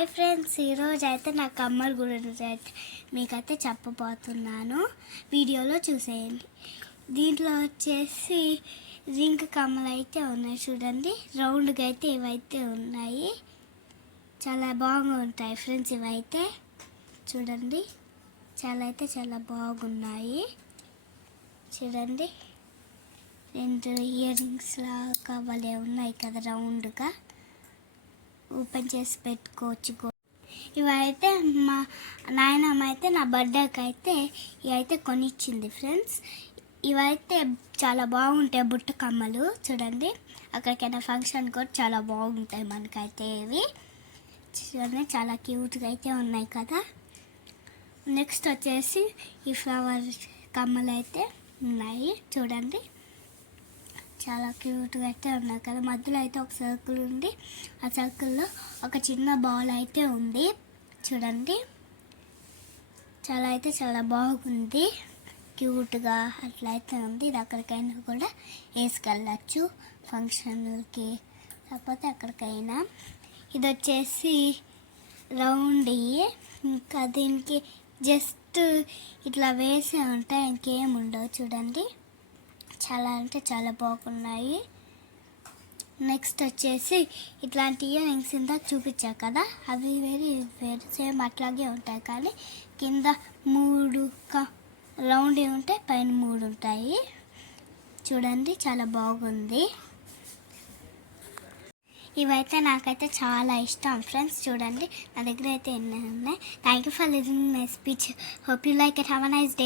Hi friends, ఈరోజు అయితే నా కమ్మల గురించి అయితే మీకైతే చెప్పబోతున్నాను. వీడియోలో చూసేయండి. దీంట్లో వచ్చేసి జింక్ కమ్మలు అయితే ఉన్నాయి చూడండి. రౌండ్గా అయితే ఇవైతే ఉన్నాయి. చాలా బాగుంటాయి ఫ్రెండ్స్. ఇవైతే చూడండి, చాలా బాగున్నాయి. చూడండి, 2 ఇయర్ రింగ్స్ లాగా భలే ఉన్నాయి కదా, రౌండ్గా ఓపెన్ చేసి పెట్టుకోవచ్చు. ఇవైతే మా నాయనమ్మ అయితే నా బర్త్డేకి అయితే ఇవైతే కొనిచ్చింది ఫ్రెండ్స్. ఇవైతే చాలా బాగుంటాయి బుట్ట కమ్మలు. చూడండి, అక్కడికైనా ఫంక్షన్ కూడా చాలా బాగుంటాయి మనకైతే. ఇవి చూడండి, చాలా క్యూట్గా అయితే ఉన్నాయి కదా. నెక్స్ట్ వచ్చేసి ఈ ఫ్లవర్ కమ్మలు అయితే ఉన్నాయి చూడండి, చాలా క్యూట్గా అయితే ఉన్నాయి కదా. మధ్యలో అయితే ఒక సర్కిల్ ఉంది, ఆ సర్కిల్లో ఒక చిన్న బాల్ అయితే ఉంది చూడండి. చాలా బాగుంది, క్యూట్గా అట్లయితే ఉంది. ఇది అక్కడికైనా కూడా వేసుకెళ్ళచ్చు, ఫంక్షన్లకి లేకపోతే ఎక్కడికైనా. ఇది వచ్చేసి రౌండ్, ఇంకా దీనికి జస్ట్ ఇట్లా వేసే ఉంటాయి, ఇంకేం ఉండవు చూడండి. చాలా బాగున్నాయి. నెక్స్ట్ వచ్చేసి ఇట్లాంటి ఇయర్ రింగ్స్ ఇందాక చూపించా కదా, అవి వేరే సేమ్ అట్లాగే ఉంటాయి, కానీ కింద 3 రౌండ్ ఉంటాయి, పైన 3 ఉంటాయి చూడండి. చాలా బాగుంది. ఇవైతే నాకైతే చాలా ఇష్టం ఫ్రెండ్స్. చూడండి, నా దగ్గర అయితే ఎన్ని ఉన్నాయి. Thank you for listening my speech. Hope you like it. Have a nice day.